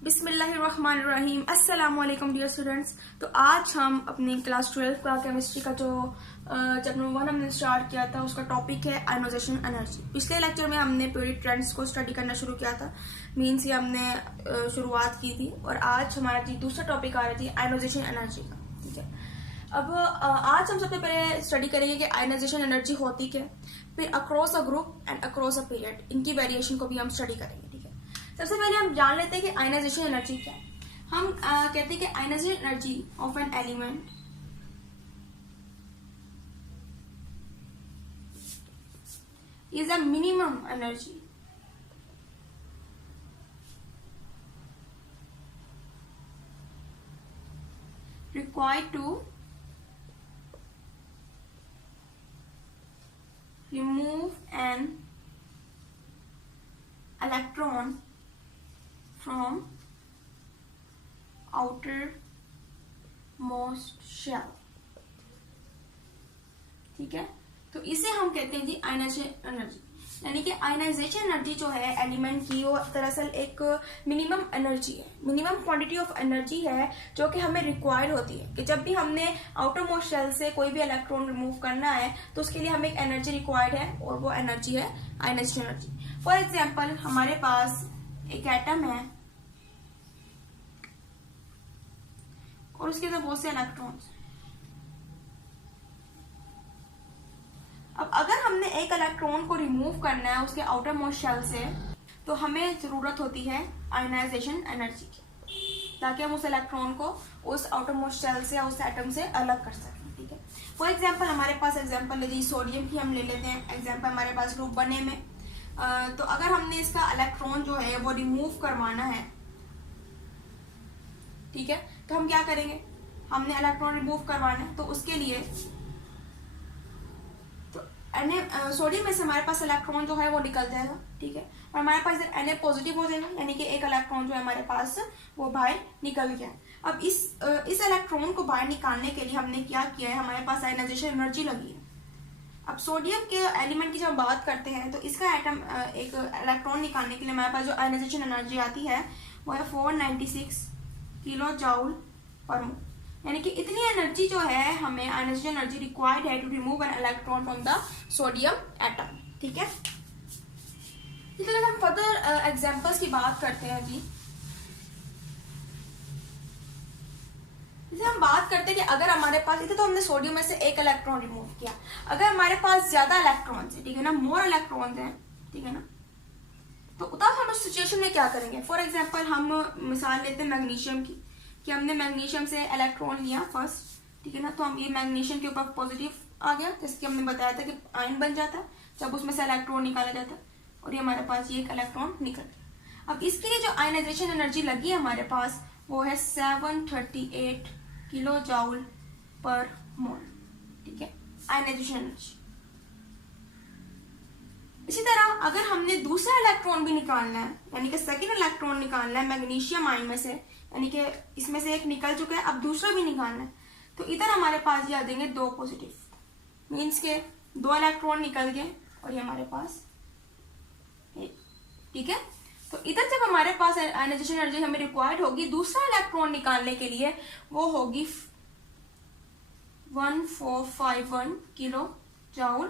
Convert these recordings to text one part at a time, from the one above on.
बिस्मिल्लाहिर्रहमानिर्रहीम। अस्सलामु अलैकुम डियर स्टूडेंट्स। तो आज हम अपनी क्लास 12 का केमिस्ट्री का जो चैप्टर 1 हमने स्टार्ट किया था उसका टॉपिक है आयोनाइजेशन एनर्जी। पिछले लेक्चर में हमने पीरियड ट्रेंड्स को स्टडी करना शुरू किया था, मीन्स ये हमने शुरुआत की थी और आज हमारा जी दूसरा टॉपिक आ रही थी आयोनाइजेशन एनर्जी का। ठीक है, अब आज हम सबसे पहले स्टडी करेंगे कि आयोनाइजेशन एनर्जी होती क्या, फिर across a group and across a period इनकी वेरिएशन को भी हम स्टडी करेंगे। ठीक है, सबसे पहले हम जान लेते हैं कि आयोनाइजेशन एनर्जी क्या है। हम कहते हैं कि ionisation energy of an element is a minimum energy required to remove an electron from outermost shell। ठीक है, तो इसे हम कहते हैं जी आयोनाइजेशन एनर्जी। यानी कि आयोनाइजेशन एनर्जी जो है एलिमेंट की वो दरअसल एक मिनिमम एनर्जी है, मिनिमम क्वांटिटी ऑफ एनर्जी है जो कि हमें रिक्वायर्ड होती है कि जब भी हमने आउटर मोस्ट शेल से कोई भी इलेक्ट्रॉन रिमूव करना है तो उसके लिए हमें एक एनर्जी रिक्वायर्ड है और वो एनर्जी है आयोनाइजेशन एनर्जी। फॉर एग्जाम्पल हमारे पास एक एटम है और उसके अंदर बहुत से इलेक्ट्रॉन्स। अब अगर हमने एक इलेक्ट्रॉन को रिमूव करना है उसके आउटर मोस्ट शेल से तो हमें जरूरत होती है आयोनाइजेशन एनर्जी की, ताकि हम उस इलेक्ट्रॉन को उस आउटर मोस्ट शेल से या उस एटम से अलग कर सकें। ठीक है, फॉर एग्जांपल हमारे पास एग्जांपल यदि सोडियम की हम ले लेते हैं एग्जांपल हमारे पास ग्रुप 1A में, तो अगर हमने इसका इलेक्ट्रॉन जो है वो रिमूव करवाना है, ठीक है, तो हम क्या करेंगे, हमने इलेक्ट्रॉन रिमूव करवाना है तो उसके लिए सोडियम में से हमारे पास इलेक्ट्रॉन जो है वो निकल जाएगा। ठीक है, और हमारे पास इधर Na पॉजिटिव हो जाएगा, यानी कि एक इलेक्ट्रॉन जो है हमारे पास वो बाहर निकल गया। अब इस इलेक्ट्रॉन को बाहर निकालने के लिए हमने क्या किया है, हमारे पास आयोनाइजेशन एनर्जी लगी है। अब सोडियम के एलिमेंट की जब बात करते हैं तो इसका एटम एक इलेक्ट्रॉन निकालने के लिए हमारे पास जो आयोनाइजेशन एनर्जी आती है वो है 496 किलो जाउल पर मोल। यानी कि इतनी एनर्जी जो है हमें आयोनाइजेशन एनर्जी रिक्वायर्ड है to remove an electron from the sodium atom. ठीक है, इसलिए अगर हम फर्दर एग्जांपल्स की बात करते हैं जी, जैसे हम बात करते हैं कि अगर हमारे पास इधर तो हमने सोडियम में से एक इलेक्ट्रॉन रिमूव किया, अगर हमारे पास ज्यादा इलेक्ट्रॉन्स है, ठीक है ना, मोर इलेक्ट्रॉन्स हैं, ठीक है ना, तो तब हम उस सिचुएशन में क्या करेंगे। फॉर एग्जांपल हम मिसाल लेते हैं मैग्नीशियम की, कि हमने मैग्नीशियम से इलेक्ट्रॉन लिया फर्स्ट, ठीक है ना, तो हम ये मैग्नीशियम के ऊपर पॉजिटिव आ गया, जैसे कि हमने बताया था कि आयन बन जाता है जब उसमें से इलेक्ट्रॉन निकाला जाता है, और ये हमारे पास ये एक इलेक्ट्रॉन निकल गया। अब इसके लिए जो आयोनाइजेशन एनर्जी लगी है हमारे पास वो है 738 किलो जाउल पर मोल। ठीक है, आयोनाइजेशन एनर्जी। इसी तरह अगर हमने दूसरा इलेक्ट्रॉन भी निकालना है, यानी कि सेकेंड इलेक्ट्रॉन निकालना है मैग्नीशियम आयन में से, यानी कि इसमें से एक निकल चुका है, अब दूसरा भी निकालना है, तो इधर हमारे पास ये आ जाएंगे 2 पॉजिटिव, मीन्स के 2 इलेक्ट्रॉन निकल गए और ये हमारे पास एक। ठीक है, तो इधर जब हमारे पास आयोनाइजेशन एनर्जी हमें रिक्वायर्ड होगी दूसरा इलेक्ट्रॉन निकालने के लिए वो होगी 1451 किलो जाउल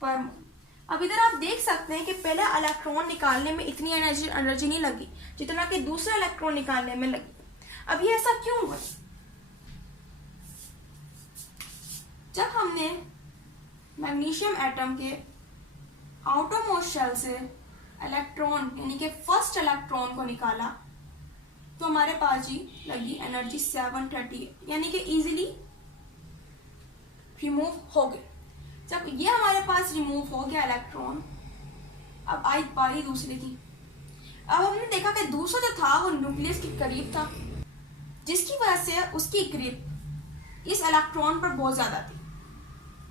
पर मोल। अब इधर आप देख सकते हैं कि पहला इलेक्ट्रॉन निकालने में इतनी एनर्जी नहीं लगी जितना कि दूसरा इलेक्ट्रॉन निकालने में लगी। अब ये ऐसा क्यों हुआ, जब हमने मैग्नीशियम एटम के आउटर मोस्ट शेल से इलेक्ट्रॉन यानी कि फर्स्ट इलेक्ट्रॉन को निकाला तो हमारे पास जी लगी एनर्जी 738, यानी कि इजीली रिमूव हो गए। जब ये हमारे पास रिमूव हो गया इलेक्ट्रॉन, अब आई बारी दूसरे की। अब हमने देखा कि दूसरा जो था वो न्यूक्लियस के करीब था, जिसकी वजह से उसकी ग्रिप इस इलेक्ट्रॉन पर बहुत ज्यादा थी।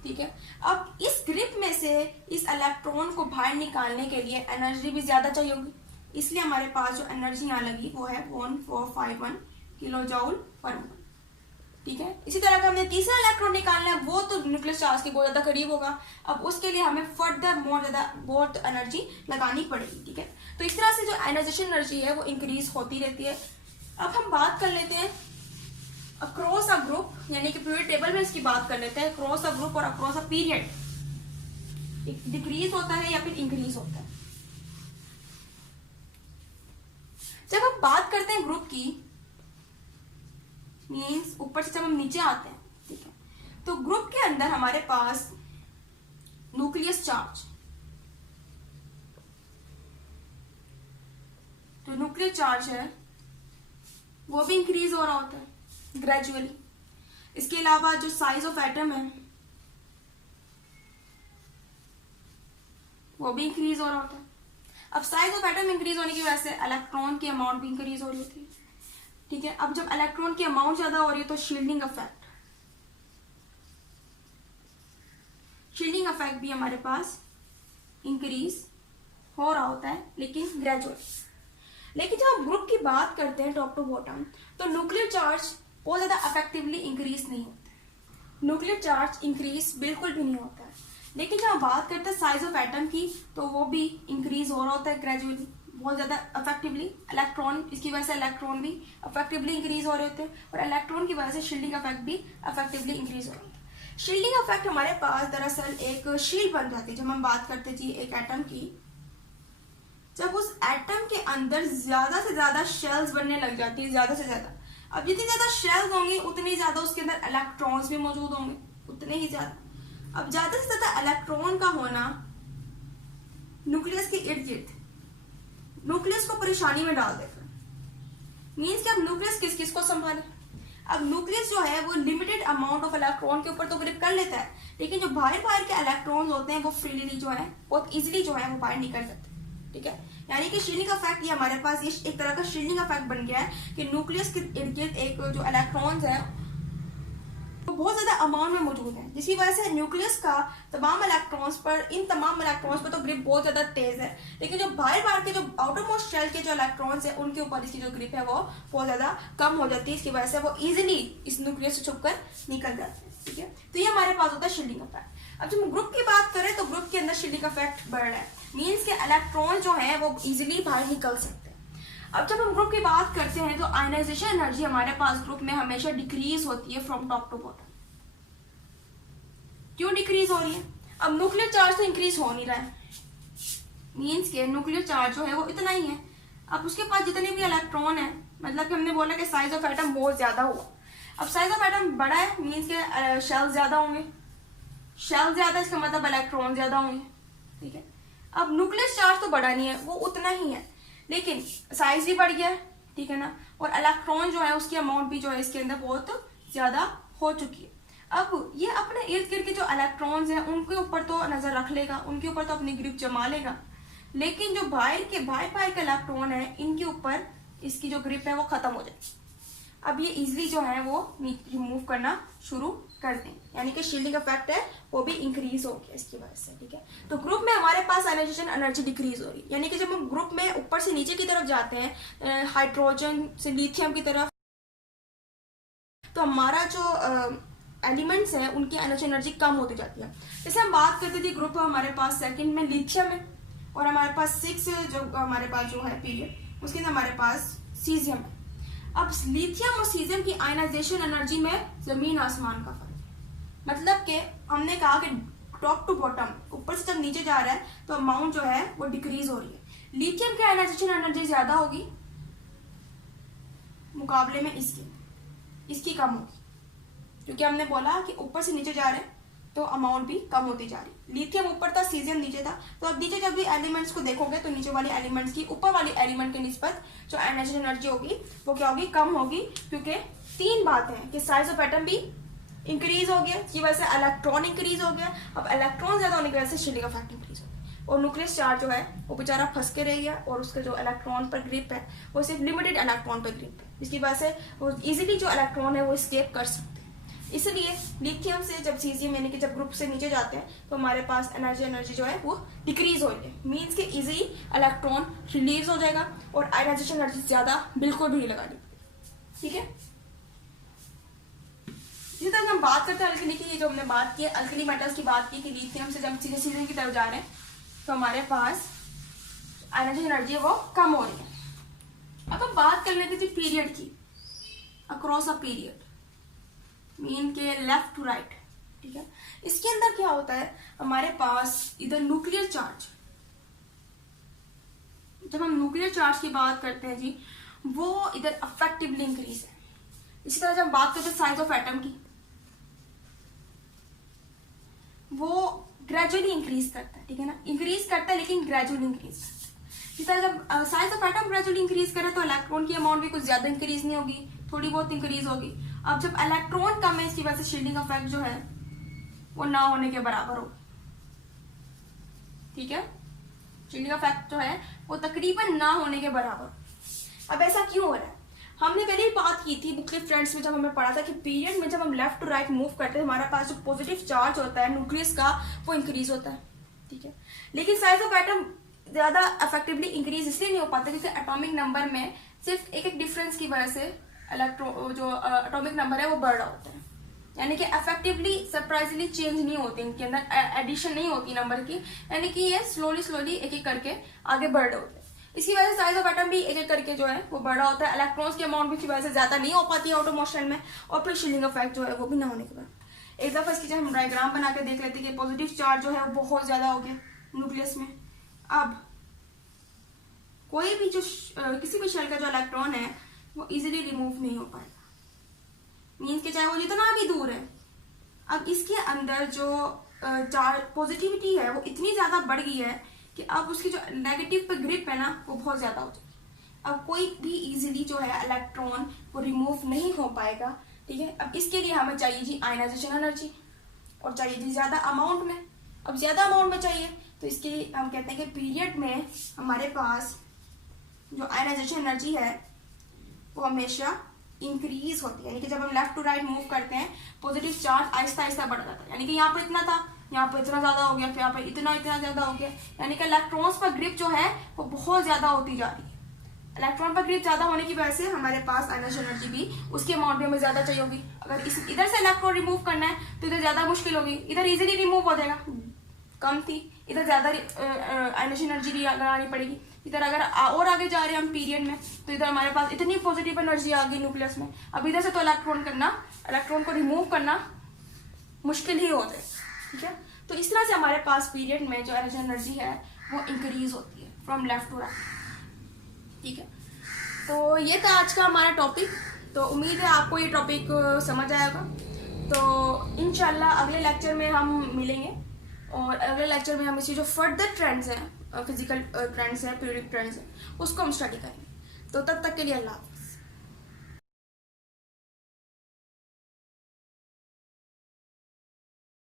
ठीक है, अब इस ग्रिप में से इस इलेक्ट्रॉन को बाहर निकालने के लिए एनर्जी भी ज्यादा चाहिए होगी, इसलिए हमारे पास जो एनर्जी यहाँ लगी वो है 1451 किलो जाउल पर मोल। ठीक है। इसी तरह का हमने तीसरा इलेक्ट्रॉन निकालना है, वो तो न्यूक्लियस चार्ज के बहुत ज्यादा करीब होगा। अब उसके लिए हमें फर्दर बहुत एनर्जी लगानी पड़ेगी, ठीक है। तो इस तरह से जो आयनाइजेशन एनर्जी है वो इंक्रीज होती रहती है। अब हम बात कर लेते हैं अक्रॉस अ ग्रुप, यानी कि पीरियड टेबल में इसकी बात कर लेते हैं। अक्रॉस अ ग्रुप और अक्रॉस अ पीरियड डिक्रीज होता है या फिर इंक्रीज होता है। जब हम बात करते हैं ग्रुप की, मीन्स ऊपर से जब हम नीचे आते हैं, ठीक है, तो ग्रुप के अंदर हमारे पास न्यूक्लियस चार्ज, तो न्यूक्लियस चार्ज है वो भी इंक्रीज हो रहा होता है ग्रेजुअली। इसके अलावा जो साइज ऑफ एटम है वो भी इंक्रीज हो रहा होता है। अब साइज ऑफ एटम इंक्रीज होने की वजह से इलेक्ट्रॉन की अमाउंट भी इंक्रीज हो रही होती है, ठीक है। अब जब इलेक्ट्रॉन की अमाउंट ज्यादा हो रही है तो शील्डिंग इफेक्ट भी हमारे पास इंक्रीज हो रहा होता है, लेकिन ग्रेजुअल। लेकिन जब हम ग्रुप की बात करते हैं टॉप टू बॉटम, तो न्यूक्लियर चार्ज बहुत ज्यादा इफेक्टिवली इंक्रीज नहीं होता है। न्यूक्लियर चार्ज इंक्रीज बिल्कुल भी नहीं होता है। लेकिन जब हम बात करते हैं साइज ऑफ एटम की, तो वो भी इंक्रीज हो रहा होता है ग्रेजुअली, बहुत ज्यादा इफेक्टिवली। इलेक्ट्रॉन, इसकी वजह से इलेक्ट्रॉन भी इफेक्टिवली इंक्रीज हो रहे होते हैं, और इलेक्ट्रॉन की वजह से शील्डिंग इफेक्ट भी इफेक्टिवली इंक्रीज हो रहा होता है। शील्डिंग इफेक्ट हमारे पास दरअसल एक शील्ड बन जाती है। जब हम बात करते थी एक एटम की, जब उस एटम के अंदर ज्यादा से ज्यादा शेल्स बनने लग जाती है, ज्यादा से ज्यादा। अब जितनी ज्यादा शेल्स होंगे उतनी ज्यादा उसके अंदर इलेक्ट्रॉन्स भी मौजूद होंगे, उतने ही ज्यादा। अब ज्यादा से ज्यादा इलेक्ट्रॉन का होना न्यूक्लियस के इर्द गिर्द न्यूक्लियस को परेशानी में डाल देगा। मीन्स कि अब न्यूक्लियस किस किस को संभाले। अब न्यूक्लियस जो है वो लिमिटेड अमाउंट ऑफ इलेक्ट्रॉन के ऊपर तो ग्रिप कर लेता है, लेकिन जो बाहर के इलेक्ट्रॉन्स होते हैं वो फ्रीली जो है बहुत इजीली जो है वो बाहर निकल जाते हैं, ठीक है। यानी कि शील्डिंग इफेक्ट ये हमारे पास ये एक तरह का शील्डिंग इफेक्ट बन गया है कि न्यूक्लियस के इर्द गिर्द एक जो इलेक्ट्रॉन्स है वो बहुत ज्यादा अमाउंट में मौजूद है, जिसकी वजह से न्यूक्लियस का तमाम इलेक्ट्रॉन्स पर, इन तमाम इलेक्ट्रॉन्स पर तो ग्रिप बहुत ज्यादा तेज है, लेकिन जो बाहर के जो आउटर मोस्ट शेल के जो इलेक्ट्रॉन्स है उनके ऊपर इसकी जो ग्रिप है वो बहुत ज्यादा कम हो जाती है। इसकी वजह से वो इजिली इस न्यूक्लियस से छुपकर निकल जाते हैं, ठीक है। तो ये हमारे पास होता है शील्डिंग इफेक्ट। अब जब हम ग्रुप की बात करें तो ग्रुप के अंदर शील्डिंग इफेक्ट बढ़ रहा है, मीन्स के इलेक्ट्रॉन जो है वो इजिली बाहर निकल सकते हैं। अब जब हम ग्रुप की बात करते हैं तो आयनाइजेशन एनर्जी हमारे पास ग्रुप में हमेशा डिक्रीज होती है फ्रॉम टॉप टू बॉटम। क्यों डिक्रीज हो रही है? अब न्यूक्लियर चार्ज तो इंक्रीज हो नहीं रहा है, मीन्स के न्यूक्लियर चार्ज जो है वो इतना ही है। अब उसके पास जितने भी इलेक्ट्रॉन है, मतलब कि हमने बोला कि साइज ऑफ एटम बहुत ज्यादा हुआ। अब साइज ऑफ एटम बड़ा है, मीन्स के शेल ज्यादा होंगे, शेल ज्यादा इसका मतलब इलेक्ट्रॉन ज्यादा होंगे, ठीक है। अब न्यूक्लियर चार्ज तो बड़ा नहीं है, वो उतना ही है, लेकिन साइज भी बढ़ गया है, ठीक है ना, और इलेक्ट्रॉन जो है उसकी अमाउंट भी जो है इसके अंदर बहुत ज्यादा हो चुकी है। अब ये अपने इर्द गिर्द के जो इलेक्ट्रॉन्स हैं उनके ऊपर तो नजर रख लेगा, उनके ऊपर तो अपनी ग्रिप जमा लेगा, लेकिन जो बाहर के इलेक्ट्रॉन है इनके ऊपर इसकी जो ग्रिप है वो खत्म हो जाएगी। अब ये इजीली जो है वो रिमूव करना शुरू कर दें, यानी कि शील्डिंग इफेक्ट है वो भी इंक्रीज हो गया इसकी वजह से, ठीक है। तो ग्रुप में हमारे पास आयनाइजेशन एनर्जी डिक्रीज हो रही है, यानी कि जब हम ग्रुप में ऊपर से नीचे की तरफ जाते हैं, हाइड्रोजन से लिथियम की तरफ, तो हमारा जो एलिमेंट्स हैं उनकी एनर्जी कम होती जाती है। जैसे हम बात करते थे ग्रुप हमारे पास सेकंड में लिथियम है, और हमारे पास 6 जो हमारे पास जो है पीरियड, उसके अंदर हमारे पास सीजियम है। अब लिथियम और सीजियम की आयनाइजेशन एनर्जी में जमीन आसमान का फर्क है। मतलब कि हमने कहा कि टॉप टू बॉटम, ऊपर से जब नीचे जा रहा है तो अमाउंट जो है वो डिक्रीज हो रही है। लिथियम की आयनाइजेशन एनर्जी ज्यादा होगी मुकाबले में इसकी कम होगी, क्योंकि हमने बोला कि ऊपर से नीचे जा रहे हैं तो अमाउंट भी कम होती जा रही। लिथियम ऊपर था, सीजियम नीचे था, तो अब नीचे जब भी एलिमेंट्स को देखोगे तो नीचे वाले एलिमेंट्स की ऊपर वाली एलिमेंट के निस्बत जो एनर्जी एनर्जी होगी वो क्या होगी, कम होगी। क्योंकि 3 बातें हैं कि साइज ऑफ एटम भी इंक्रीज हो गया, इसकी वजह से इलेक्ट्रॉन इंक्रीज हो गया। अब इलेक्ट्रॉन ज्यादा होने की वजह से शील्डिंग इफेक्ट इंक्रीज हो गया, और न्यूक्लियस चार्ज जो है वो बेचारा फंस के रह गया, और उसका जो इलेक्ट्रॉन पर ग्रिप है वो सिर्फ लिमिटेड इलेक्ट्रॉन पर ग्रिप है, जिसकी वजह से वो इजिली जो इलेक्ट्रॉन है वो एस्केप कर सकते हैं। इसलिए लिथियम से जब सीजियम यानी कि जब ग्रुप से नीचे जाते हैं तो हमारे पास एनर्जी जो है वो डिक्रीज हो रही है, मीन्स के इजीली इलेक्ट्रॉन रिलीज हो जाएगा और आयनाइजेशन एनर्जी ज्यादा बिल्कुल भी नहीं लगानी, ठीक है। इसी तरह हम बात करते हैं अल्कली की, जो हमने बात की अल्कली मेटल्स की बात की कि लिथियम से जब सीधे की तरफ जा रहे हैं तो हमारे पास आयनाइजेशन एनर्जी है वो कम हो रही है। अब हम बात कर लेते थे पीरियड की, अक्रॉस अ पीरियड मीन के लेफ्ट टू राइट, ठीक है। इसके अंदर क्या होता है, हमारे पास इधर न्यूक्लियर चार्ज, जब हम न्यूक्लियर चार्ज की बात करते हैं जी वो इधर अफेक्टिवली इंक्रीज है। इसी तरह जब हम बात करते हैं साइज ऑफ एटम की, वो ग्रेजुअली इंक्रीज करता है, ठीक है ना, इंक्रीज करता है लेकिन ग्रेजुअली इंक्रीज करता है। इसी तरह जब size of atom gradually increase करे तो इलेक्ट्रॉन की अमाउंट भी कुछ ज्यादा इंक्रीज नहीं होगी, थोड़ी बहुत इंक्रीज होगी। अब जब इलेक्ट्रॉन कम है इसकी वजह से शील्डिंग इफेक्ट जो है वो ना होने के बराबर हो, ठीक है, शील्डिंग इफेक्ट जो है वो तकरीबन ना होने के बराबर। अब ऐसा क्यों हो रहा है, हमने पहले ही बात की थी बुकलेट फ्रेंड्स में, जब हमें पढ़ा था कि पीरियड में जब हम लेफ्ट टू राइट मूव करते हैं हमारे पास जो पॉजिटिव चार्ज होता है न्यूक्लियस का वो इंक्रीज होता है, ठीक है। लेकिन साइज ऑफ एटम ज्यादा इफेक्टिवली इंक्रीज इसलिए नहीं हो पाता क्योंकि एटॉमिक नंबर में सिर्फ एक डिफरेंस की वजह से इलेक्ट्रॉन जो एटॉमिक नंबर है वो बढ़ रहा होता है, यानी कि इफेक्टिवली सरप्राइजिंगली चेंज नहीं होती, इनके अंदर एडिशन नहीं होती नंबर की, यानी कि ये स्लोली एक एक करके आगे बढ़ रहे होते हैं। इसी वजह से साइज ऑफ एटम भी एक एक करके जो है वो बढ़ा होता है। इलेक्ट्रॉन्स की अमाउंट भी की वजह से ज्यादा नहीं हो पाती है ऑटो मोशन में, और फिर शील्डिंग इफेक्ट जो है वो भी ना होने के बाद एक दफा इसकी हम डायग्राम बना के देख लेते हैं कि पॉजिटिव चार्ज जो है वो बहुत ज्यादा हो गया न्यूक्लियस में। अब कोई भी जो किसी भी शेल का जो इलेक्ट्रॉन है वो इजीली रिमूव नहीं हो पाएगा, मीन्स के चाहे वो जितना भी दूर है। अब इसके अंदर जो चार्ज पॉजिटिविटी है वो इतनी ज्यादा बढ़ गई है कि अब उसकी जो नेगेटिव पे ग्रिप है ना वो बहुत ज्यादा हो जाएगी। अब कोई भी इजीली जो है इलेक्ट्रॉन वो रिमूव नहीं हो पाएगा, ठीक है। अब इसके लिए हमें चाहिए जी आयनाइजेशन एनर्जी, और चाहिए जी ज्यादा अमाउंट में। अब ज्यादा अमाउंट में चाहिए तो इसके लिए हम कहते हैं कि पीरियड में हमारे पास जो आयनाइजेशन एनर्जी है वो हमेशा इंक्रीज होती है, यानी कि जब हम लेफ्ट टू राइट मूव करते हैं पॉजिटिव चार्ज आहिस्ता आहिस्ता बढ़ जाता है, यानी कि यहाँ पर इतना था, यहाँ पर इतना ज्यादा हो गया, फिर यहाँ पर इतना ज्यादा हो गया, यानी कि इलेक्ट्रॉन्स पर ग्रिप जो है वो बहुत ज्यादा होती जा रही है। इलेक्ट्रॉन पर ग्रिप ज्यादा होने की वजह से हमारे पास आयनाइजेशन एनर्जी भी उसके अमाउंट भी हमें ज्यादा चाहिए होगी। अगर इधर से इलेक्ट्रॉन रिमूव करना है तो इधर ज्यादा मुश्किल होगी, इधर इजीली रिमूव हो जाएगा, कम थी, इधर ज्यादा आयनाइजेशन एनर्जी भी लगानी पड़ेगी। इधर अगर और आगे जा रहे हैं हम पीरियड में तो इधर हमारे पास इतनी पॉजिटिव एनर्जी आ गई न्यूक्लियस में, अब इधर से तो इलेक्ट्रॉन को रिमूव करना मुश्किल ही हो जाए, ठीक है। तो इस तरह से हमारे पास पीरियड में जो आयनाइजेशन एनर्जी है वो इंक्रीज होती है फ्रॉम लेफ्ट टू राइट, ठीक है। तो ये था आज का हमारा टॉपिक, तो उम्मीद है आपको ये टॉपिक समझ आएगा। तो इंशाल्लाह अगले लेक्चर में हम मिलेंगे, और अगले लेक्चर में हम इसी जो फर्दर ट्रेंड्स हैं, फिजिकल ट्रेंड्स हैं, पीरियडिक ट्रेंड्स हैं, उसको हम स्टडी करेंगे। तो तब तक के लिए अल्लाह।